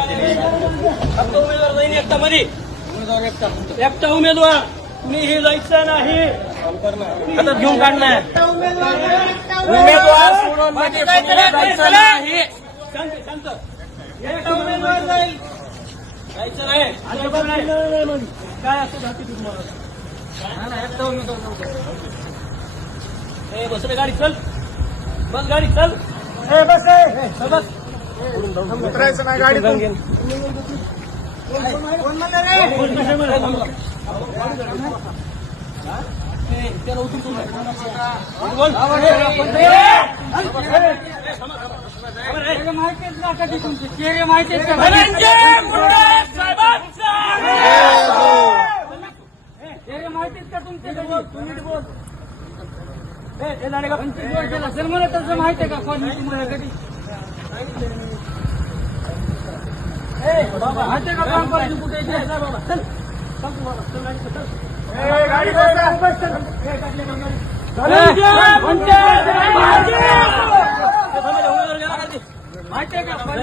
फक्त उमेदवार जाईन एकटा मध्ये एकटा. उमेदवार. कुणीही जायचं नाही. हातात घेऊन काढणार. उमेदवार सोडून जायचं नाही. शांत शांत. एकटा उमेदवार जाईल जायचं नाही अजिबात नाही. काय असं जाती तुम्हाला बस रे गाडी चल बस गाडी चल बस बस उतरायचं नाही कोण कशामध्ये ए, हे झाले का? ए, बाबा, कुठे आहे? चल, बाबा, चल. चल तू बाबा, चल, गाडी चल. ए, गाडी बसा. धनंजय मुंडे साहेबांचे! ए, थांबा, उमेदवार गेला का ते?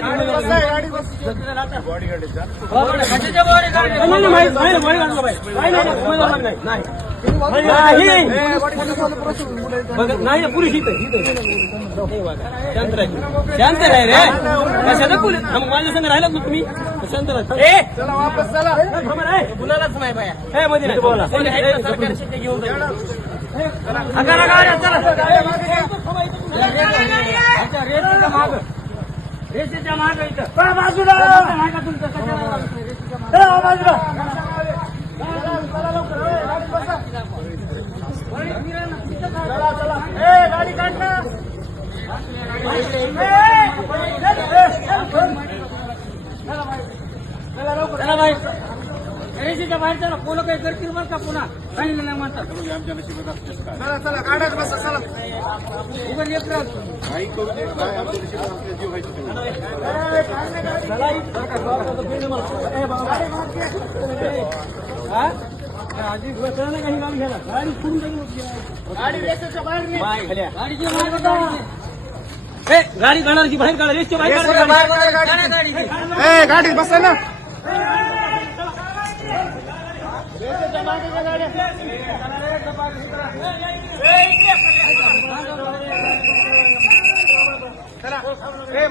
गाडी बसा, गाडी बसा. नाही, नाही, पोलीस इथं शांत राहा रे. कशाला पोलीस माझ्या संग राहिला ना तुम्ही? शांत राहा. कुणालाच नाही बाया. मध्ये बोला. घेऊन रेषेच्या मागं. इथं तुमचं? बाजूला ए गाडी काढ ना चला बाई रेषेच्या बाहेर चला पोलं काही करतील बरं का पुन्हा सांगितलं नाही म्हणतात चला चला गाड्यात बसा चला येत राहत. चला, आधी बसलं काही काम घ्यायला. गाडी सोडून. गाडी रेषेच्या बाहेर. गाडीची काढा. गाडी काढायची बाहेर काढा रेसच्या बाहेर काढा रेषेच्या बाहेर गाडी. गाडी. गाडी. बसा ना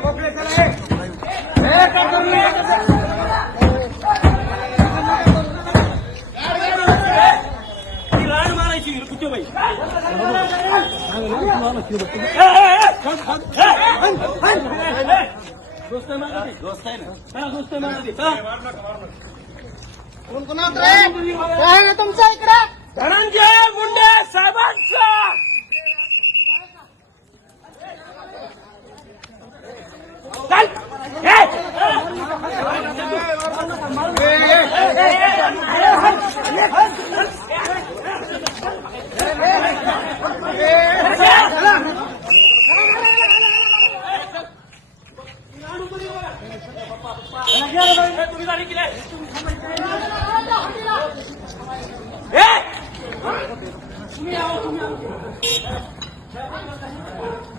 मोकळे चला ए ती राड मारायची कुठे बाई ए, ए, ए, थांब, थांब. ए, थांब, थांब. ए, ए. दोस्त आहे माझा ते. दोस्त आहे ना चला, दोस्त आहे माझा कोण काय इकडे? धनंजय!